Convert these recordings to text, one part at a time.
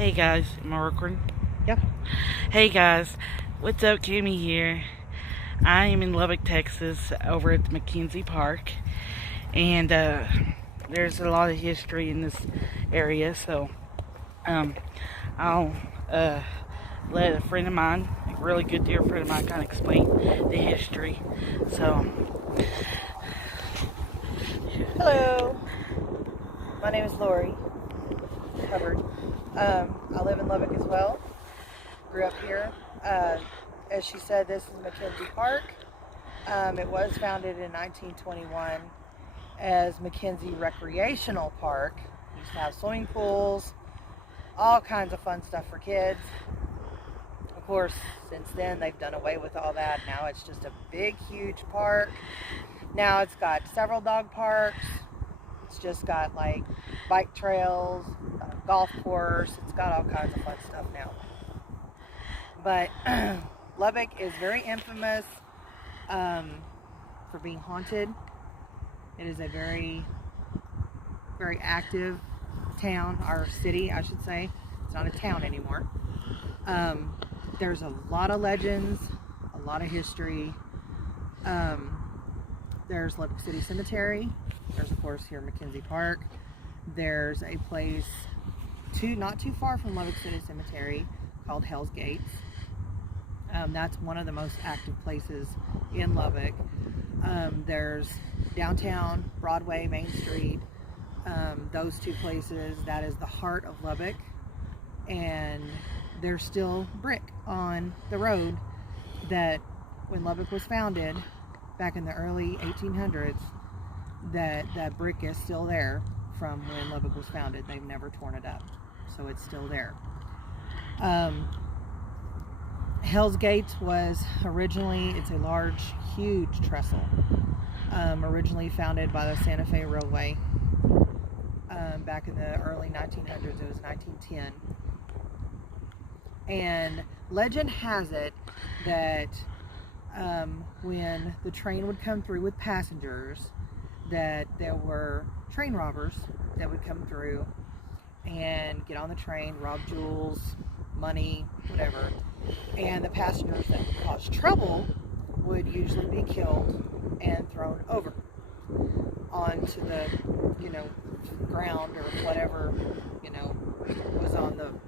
Hey guys, am I recording? Yep. Hey guys, what's up? Kimmy here. I am in Lubbock, Texas, over at the Kitten Park, and there's a lot of history in this area. So I'll let a friend of mine, a really good dear friend of mine, kind of explain the history. So, Hello. My name is Lori Hubbard. I live in Lubbock as well. Grew up here. As she said, this is Kitten Park. It was founded in 1921 as McKenzie Recreational Park. It used to have swimming pools, all kinds of fun stuff for kids. Of course, since then they've done away with all that. Now it's just a big, huge park. Now it's got several dog parks. It's just got like bike trails, a golf course. It's got all kinds of fun stuff now. But Lubbock is very infamous for being haunted. It is a very, very active town, or city, I should say. It's not a town anymore. There's a lot of legends, a lot of history. There's Lubbock City Cemetery. There's, of course, here McKenzie Park. There's a place not too far from Lubbock City Cemetery called Hell's Gates. That's one of the most active places in Lubbock. There's downtown, Broadway, Main Street. Those two places, that is the heart of Lubbock. And there's still brick on the road that when Lubbock was founded back in the early 1800s, that brick is still there from when Lubbock was founded. They've never torn it up, so it's still there. Hell's Gates was originally, it's a large, huge trestle, originally founded by the Santa Fe Railway back in the early 1900s. It was 1910. And legend has it that when the train would come through with passengers, that there were train robbers that would come through and get on the train, rob jewels, money, whatever. And the passengers that would cause trouble would usually be killed and thrown over onto the, ground or whatever, was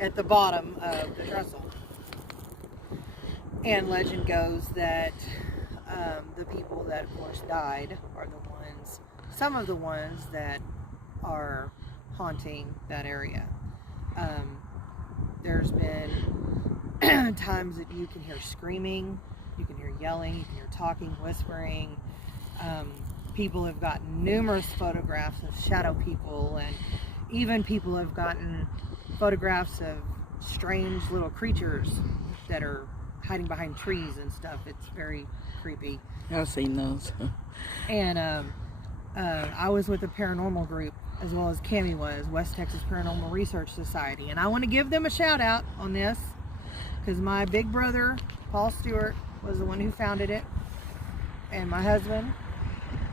at the bottom of the trestle. And legend goes that the people that, of course, died are some of the ones that are haunting that area. There's been times that you can hear screaming, you can hear yelling, you can hear talking, whispering. People have gotten numerous photographs of shadow people, and even people have gotten photographs of strange little creatures that are hiding behind trees and stuff. It's very creepy. I've seen those. And I was with a paranormal group, as well as Cammie was, West Texas Paranormal Research Society. And I want to give them a shout out on this, because my big brother, Paul Stewart, was the one who founded it. And my husband,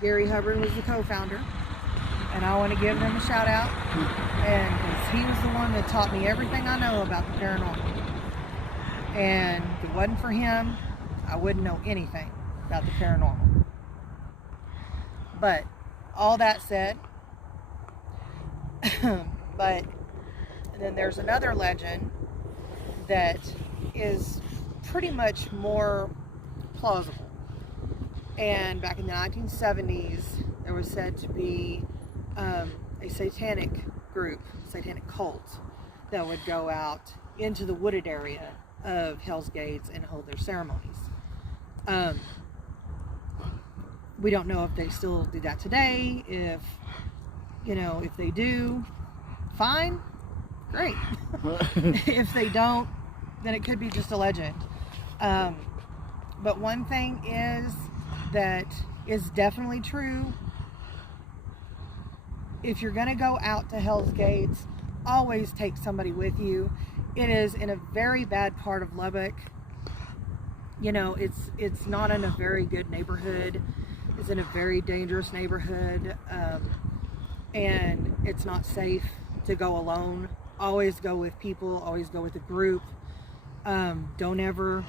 Gary Hubbard, was the co-founder. And I want to give them a shout out. And 'cause he was the one that taught me everything I know about the paranormal. And if it wasn't for him, I wouldn't know anything about the paranormal. But all that said, but then there's another legend that is pretty much more plausible. And back in the 1970s, there was said to be a satanic group, Satanic Cult, that would go out into the wooded area of Hell's Gates and hold their ceremonies. We don't know if they still do that today. If they do, fine, great. If they don't, then it could be just a legend. But one thing that is definitely true: if you're going to go out to Hell's Gates, always take somebody with you. It is in a very bad part of Lubbock. It's not in a very good neighborhood. It's in a very dangerous neighborhood, and it's not safe to go alone always go with people, always go with a group. Don't ever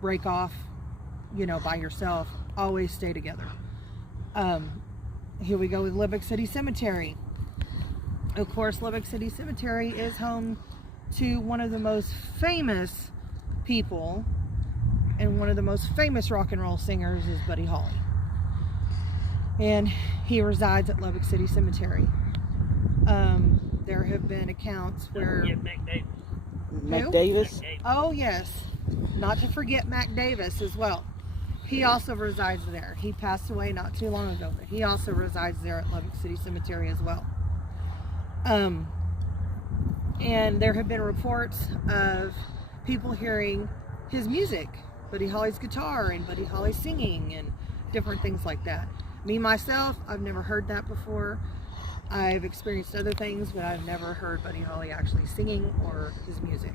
break off, by yourself. Always stay together. Here we go with Lubbock City Cemetery. Of course, Lubbock City Cemetery is home to one of the most famous people, and one of the most famous rock and roll singers is Buddy Holly. And he resides at Lubbock City Cemetery. There have been accounts where... Mac Davis? Oh, yes. Not to forget Mac Davis as well. He also resides there. He passed away not too long ago, but he also resides there at Lubbock City Cemetery as well. And there have been reports of people hearing his music, Buddy Holly's guitar and Buddy Holly singing and different things like that. Me, myself, I've never heard that before. I've experienced other things, but I've never heard Buddy Holly actually singing or his music.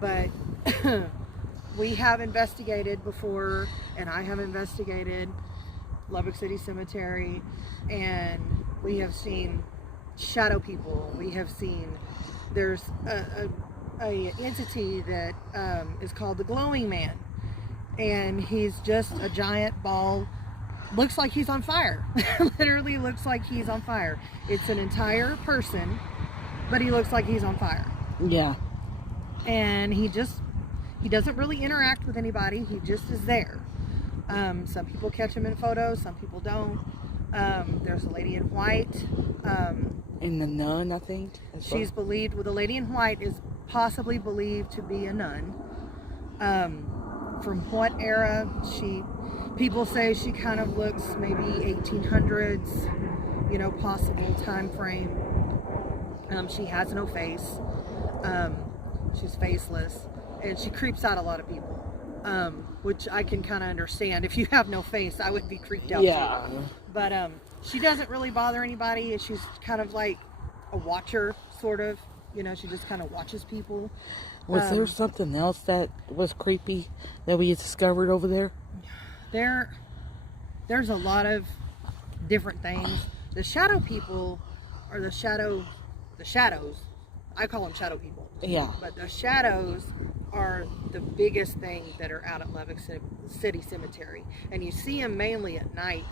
But we have investigated before, and I have investigated Lubbock City Cemetery, and we have seen shadow people. We have seen, there's a entity that is called the Glowing Man, and he's just a giant ball. Looks like he's on fire. Literally looks like he's on fire. It's an entire person, but he looks like he's on fire. Yeah. And he doesn't really interact with anybody. He just is there. Some people catch him in photos, some people don't. There's a lady in white. And the nun, I think. She's believed, the lady in white is possibly believed to be a nun. From what era? People say she kind of looks maybe 1800s, possible time frame. She has no face. She's faceless, and she creeps out a lot of people, which I can kind of understand. If you have no face, I would be creeped out too. But she doesn't really bother anybody. She's kind of like a watcher, sort of. She just kind of watches people. Was there something else that was creepy that we discovered over there? There's a lot of different things. The shadow people, or the shadows, I call them shadow people. Yeah. But the shadows are the biggest thing that are out at Lubbock City Cemetery. And you see them mainly at night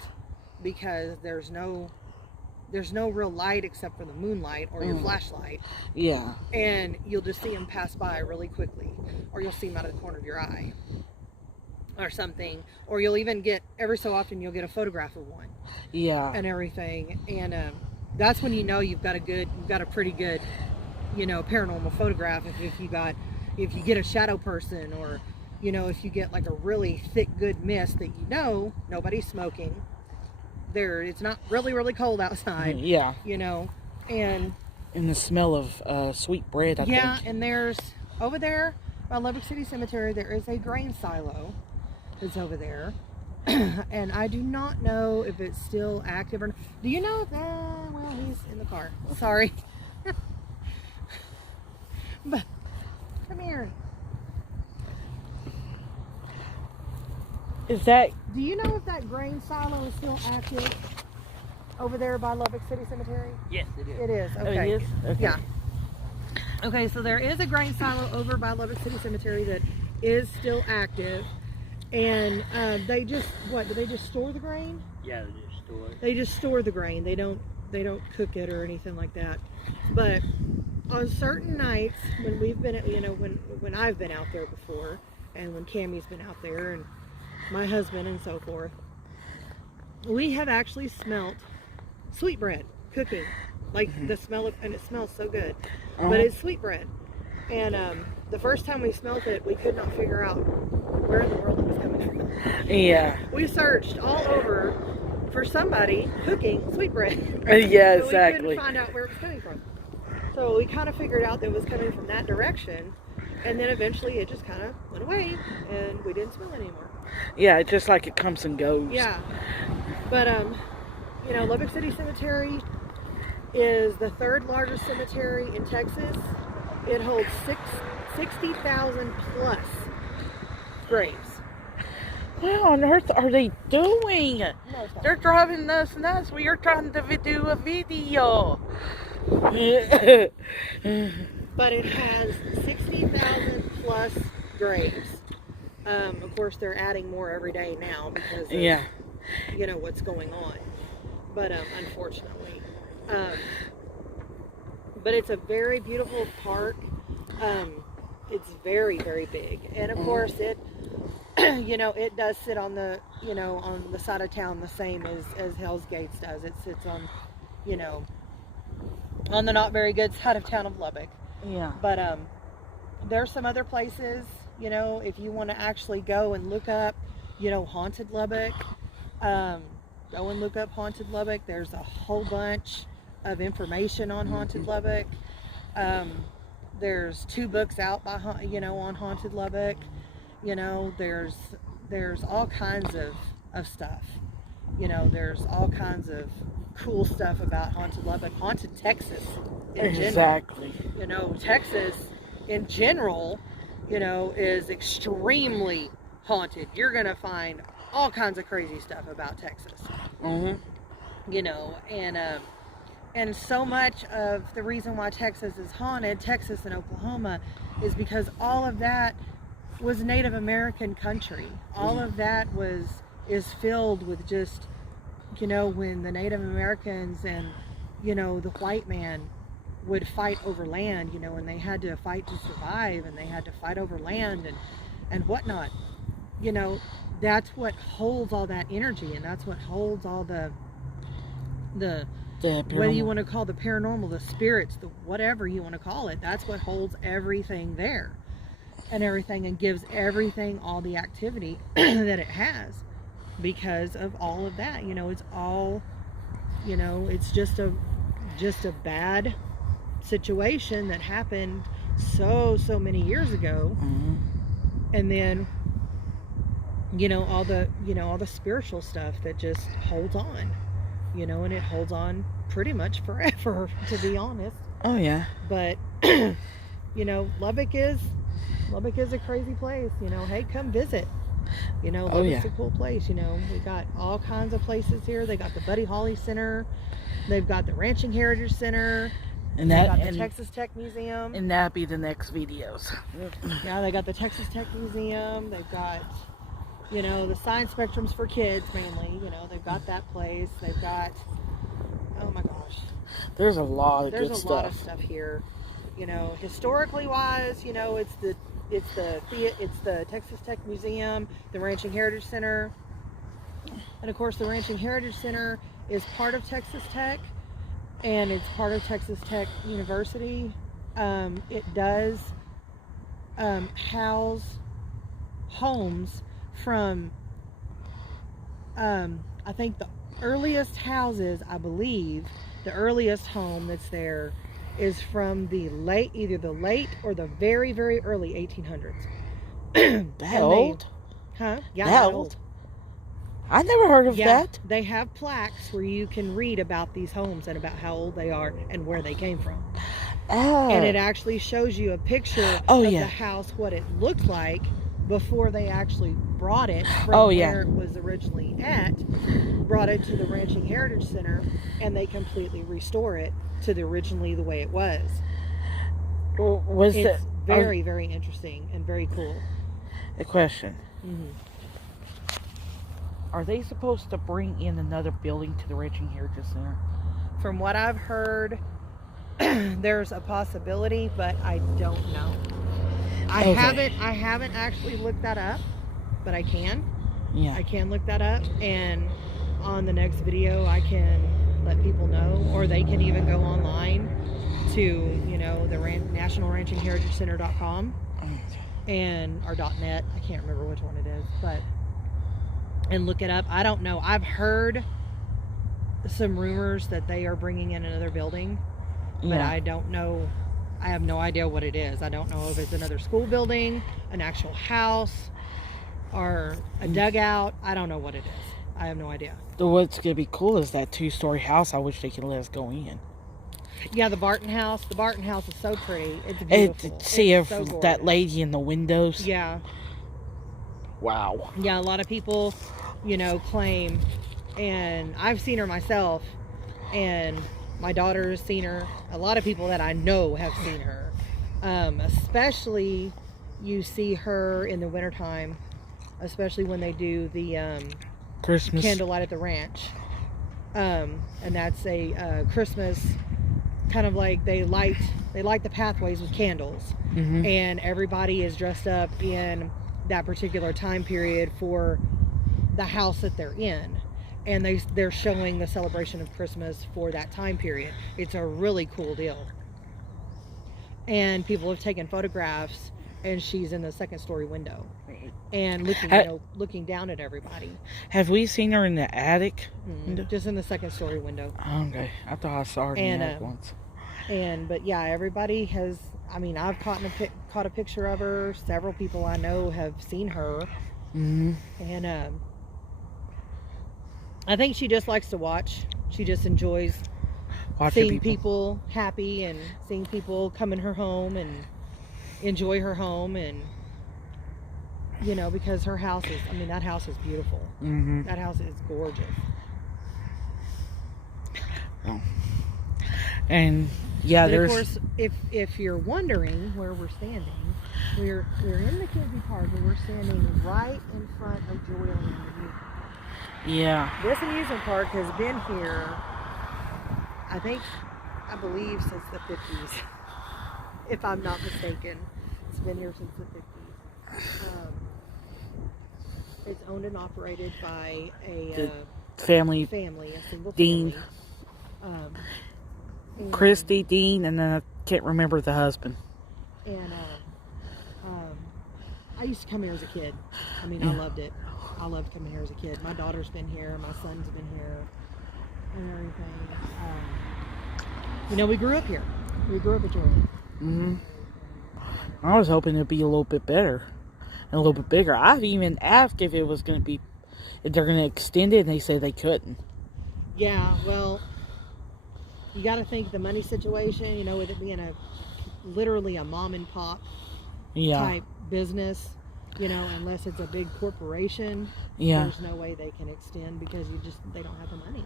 because there's no real light except for the moonlight or your flashlight. Yeah. And you'll just see them pass by really quickly, or you'll see them out of the corner of your eye or something, or you'll even get, every so often you'll get a photograph of one. Yeah. And everything. And that's when you've got a pretty good, paranormal photograph. If you get a shadow person, or if you get like a really thick good mist that nobody's smoking. It's not really cold outside. Yeah. And the smell of sweet bread, I think. Yeah, and there's, over there by Lubbock City Cemetery, there is a grain silo that's over there. And I do not know if it's still active or not. Do you know if well, he's in the car. Sorry. But, come here. Do you know if that grain silo is still active over there by Lubbock City Cemetery? Yes, it is. It is. Okay. Oh, it is? Okay. Yeah. Okay, so there is a grain silo over by Lubbock City Cemetery that is still active, and they just do they just store the grain? Yeah, they just store it. They just store the grain. They don't cook it or anything like that. But on certain nights when we've been, when I've been out there before, and when Cammie's been out there, and my husband and so forth, we have actually smelt sweetbread cooking, like the smell of, and it smells so good, but it's sweetbread. And the first time we smelled it, we could not figure out where in the world it was coming from. Yeah. We searched all over for somebody cooking sweetbread. Yeah, but exactly. we couldn't find out where it was coming from. So we kind of figured out that it was coming from that direction, and then eventually it just kind of went away, and we didn't smell it anymore. Yeah, it's just like it comes and goes. Yeah. But, Lubbock City Cemetery is the third largest cemetery in Texas. It holds 60,000 plus graves. What on earth are they doing? No, it's not. They're driving us nuts. We are trying to do a video. But it has 60,000 plus graves. Of course, they're adding more every day now because of, you know, what's going on. But unfortunately, but it's a very beautiful park. It's very, very big, and of course it, you know, it does sit on the, you know, on the side of town the same as Hell's Gates does. It sits on, you know, on the not very good side of town of Lubbock. Yeah. But there's some other places, you know, if you want to actually go and look up, you know, Haunted Lubbock, go and look up Haunted Lubbock. There's a whole bunch of information on Haunted Lubbock. There's 2 books out by, you know, on Haunted Lubbock. You know, there's all kinds of stuff. You know, there's all kinds of cool stuff about Haunted Lubbock, Haunted Texas in general. Exactly. You know, Texas in general, you know, is extremely haunted. You're gonna find all kinds of crazy stuff about Texas. You know, and so much of the reason why Texas is haunted, Texas and Oklahoma, is because all of that was Native American country. All of that is filled with just, you know, when the Native Americans and, you know, the white man would fight over land, you know, and they had to fight to survive, and they had to fight over land and whatnot. You know, that's what holds all that energy, and that's what holds all the whether you want to call the paranormal, the spirits, the whatever you want to call it, that's what holds everything there and everything, and gives everything all the activity that it has because of all of that. You know, it's all, you know, it's just a bad situation that happened so many years ago. And then, you know, all the spiritual stuff that just holds on, you know, and it holds on pretty much forever, to be honest. Oh yeah. But you know, Lubbock is a crazy place. You know, hey, come visit. You know, Lubbock's a cool place. You know, we got all kinds of places here. They got the Buddy Holly Center. They've got the Ranching Heritage Center. And they got the Texas Tech Museum. And that'll be the next videos. Yeah, they got the Texas Tech Museum. They've got, you know, the science spectrums for kids mainly. You know, they've got that place. They've got, oh my gosh, there's a lot of good stuff. There's a lot of stuff here. You know, historically wise, you know, it's the Texas Tech Museum, the Ranching Heritage Center, and of course the Ranching Heritage Center is part of Texas Tech, and it's part of Texas Tech University. It does house homes from, I think the earliest houses, I believe, the earliest home that's there is from either the late or the very, very early 1800s. That old? Huh? Yeah, that old? I never heard of that. They have plaques where you can read about these homes and about how old they are and where they came from. Oh. And it actually shows you a picture of the house, what it looked like before they actually brought it from where it was originally at, brought it to the Ranching Heritage Center, and they completely restore it to the originally the way it was. It's very, very interesting and very cool. A question. Are they supposed to bring in another building to the Ranching Heritage Center? From what I've heard, there's a possibility, but I don't know. I haven't actually looked that up, but I can. Yeah. I can look that up, and on the next video I can let people know, or they can even go online to, you know, the National Ranching Heritage Center.com and or .net. I can't remember which one it is, but and look it up. I don't know. I've heard some rumors that they are bringing in another building, but I don't know. I have no idea what it is. I don't know if it's another school building, an actual house, or a dugout. I don't know what it is. I have no idea. What's going to be cool is that 2-story house. I wish they could let us go in. Yeah, the Barton House. The Barton House is so pretty. It's beautiful. See if so that lady in the windows. Yeah. Wow. Yeah, a lot of people, you know, claim, and I've seen her myself, and, My daughter has seen her. A lot of people that I know have seen her. Especially you see her in the wintertime, especially when they do the Christmas candlelight at the ranch. And that's a Christmas kind of like they light the pathways with candles, and everybody is dressed up in that particular time period for the house that they're in, and they're showing the celebration of Christmas for that time period. It's a really cool deal, and people have taken photographs, and she's in the second story window and looking down at everybody. Have we seen her in the attic? Just in the second story window. Okay, I thought I saw her in the attic once. But yeah, everybody has. I mean, I've caught a picture of her. Several people I know have seen her, and I think she just likes to watch. She just enjoys seeing people happy and seeing people come in her home and enjoy her home, and because her house is. I mean, that house is beautiful. That house is gorgeous. Oh. And yeah, but of course, if you're wondering where we're standing, we're in the Kitten Park, and we're standing right in front of Joyland Amusement. Yeah. This amusement park has been here, I believe, since the 50s, if I'm not mistaken. It's been here since the 50s. It's owned and operated by a family, a single Dean. family. Christy, Dean, and then I can't remember the husband. And I used to come here as a kid. I mean, I loved it. I loved coming here as a kid. My daughter's been here. My son's been here. And everything. We grew up here. We grew up at Jordan. I was hoping it'd be a little bit better and a little bit bigger. I've even asked if it was going to be, if they're going to extend it, and they say they couldn't. Yeah, well, you got to think the money situation, with it being literally a mom and pop type business, unless it's a big corporation, there's no way they can extend because they don't have the money.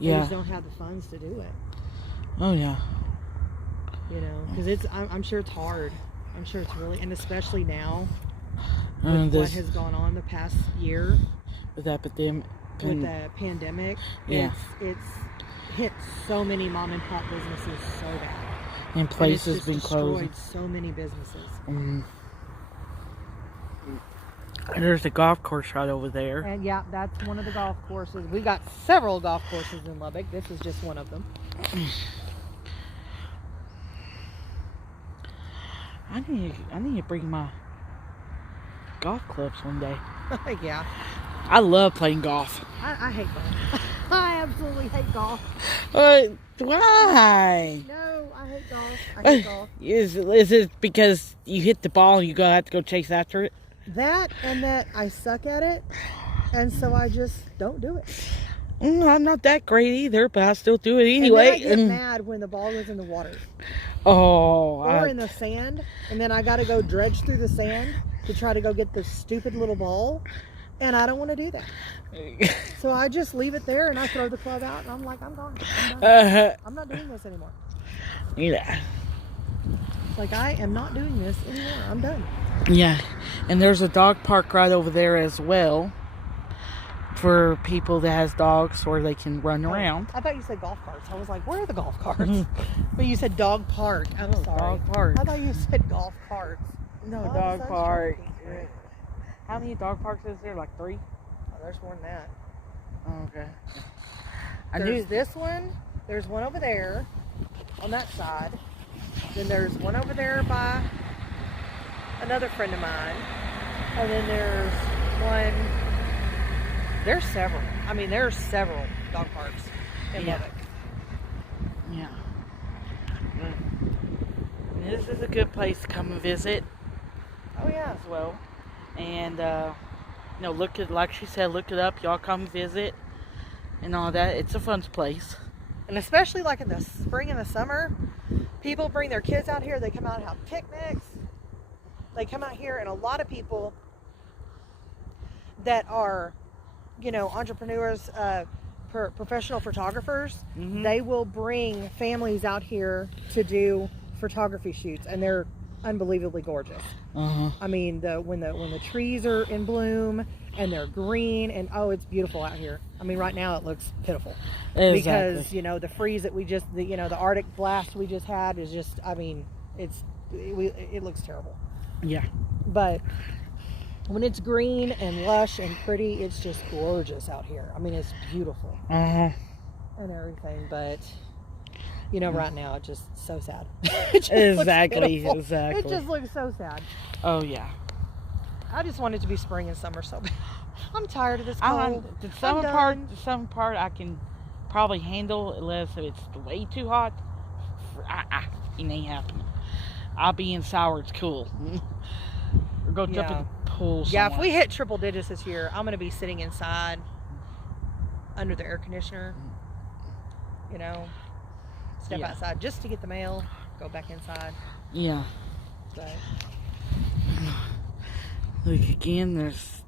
They just don't have the funds to do it. Oh yeah. Because I'm sure it's hard. I'm sure it's really, and especially now with what has gone on the past year with the pandemic, it's hit so many mom and pop businesses so bad, and places been closed. Destroyed so many businesses. And there's a golf course right over there. And yeah, that's one of the golf courses. We got several golf courses in Lubbock. This is just one of them. I need to bring my golf clubs one day. Yeah. I love playing golf. I hate golf. I absolutely hate golf. Why? No, I hate golf. I hate golf. Is it because you hit the ball and you have to go chase after it? That and that I suck at it, and so I just don't do it. I'm not that great either, but I still do it anyway. And then I get mad when the ball goes in the water. Or in the sand, and then I got to go dredge through the sand to try to go get the stupid little ball, and I don't want to do that. So I just leave it there, and I throw the club out, and I'm like, I'm gone. I'm done. I'm not doing this anymore. Yeah. It's like, I am not doing this anymore. I'm done. Yeah. And there's a dog park right over there as well for people that has dogs where they can run around. I thought you said golf carts. I was like, where are the golf carts? But you said dog park. I'm sorry. Dog park. I thought you said golf carts. No, dog park. How many dog parks is there? Like 3? Oh, there's more than that. Oh, okay. There's this one. There's one over there on that side. Then there's one over there by another friend of mine. And then there's one. There's several. I mean, there's several dog parks in Lubbock. Yeah. This is a good place to come and visit. Oh yeah. As well. And look at, like she said, look it up. Y'all come visit and all that. It's a fun place. And especially like in the spring and the summer, people bring their kids out here. They come out and have picnics. They come out here, and a lot of people that are, entrepreneurs, professional photographers. Mhm. They will bring families out here to do photography shoots, and they're unbelievably gorgeous. I mean, when the trees are in bloom and they're green, and oh, it's beautiful out here. I mean, right now it looks pitiful because the freeze that the Arctic blast we just had is just, I mean, it looks terrible. Yeah. But when it's green and lush and pretty, it's just gorgeous out here. I mean, it's beautiful and everything. But right now it's just so sad. Exactly. It just looks so sad. Oh yeah. I just want it to be spring and summer so bad. I'm tired of this cold. The summer part I can probably handle unless it's way too hot. It ain't happening. I'll be inside where it's cool. Or go jump in the pool somewhere. Yeah, if we hit triple digits this year, I'm going to be sitting inside under the air conditioner. Step outside just to get the mail, go back inside. Yeah. But look again, there's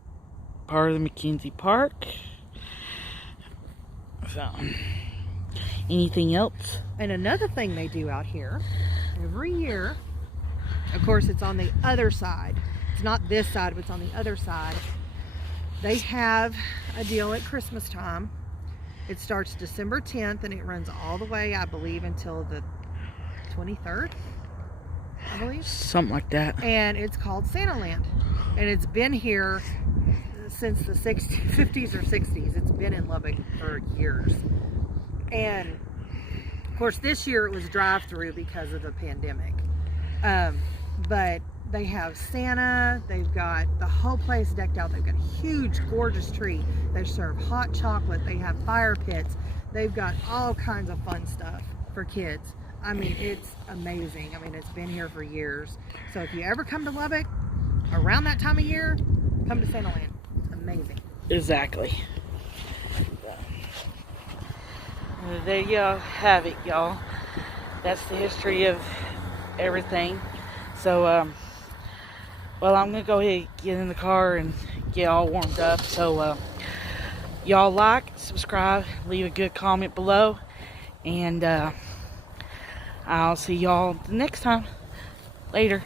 part of the Kitten Park. So, anything else? And another thing they do out here, every year, of course it's on the other side. It's not this side, but it's on the other side. They have a deal at Christmas time. It starts December 10th and it runs all the way, I believe, until the 23rd, I believe. Something like that. And it's called Santa Land. And it's been here since the 50s or 60s. It's been in Lubbock for years. And, of course, this year it was drive-through because of the pandemic. But they have Santa. They've got the whole place decked out. They've got a huge, gorgeous tree. They serve hot chocolate. They have fire pits. They've got all kinds of fun stuff for kids. I mean, it's amazing. I mean, it's been here for years. So if you ever come to Lubbock around that time of year, come to Santa Land. It's amazing. Exactly. There you have it, y'all. That's the history of everything. So, well, I'm going to go ahead and get in the car and get all warmed up. So, y'all like, subscribe, leave a good comment below. And I'll see y'all the next time. Later.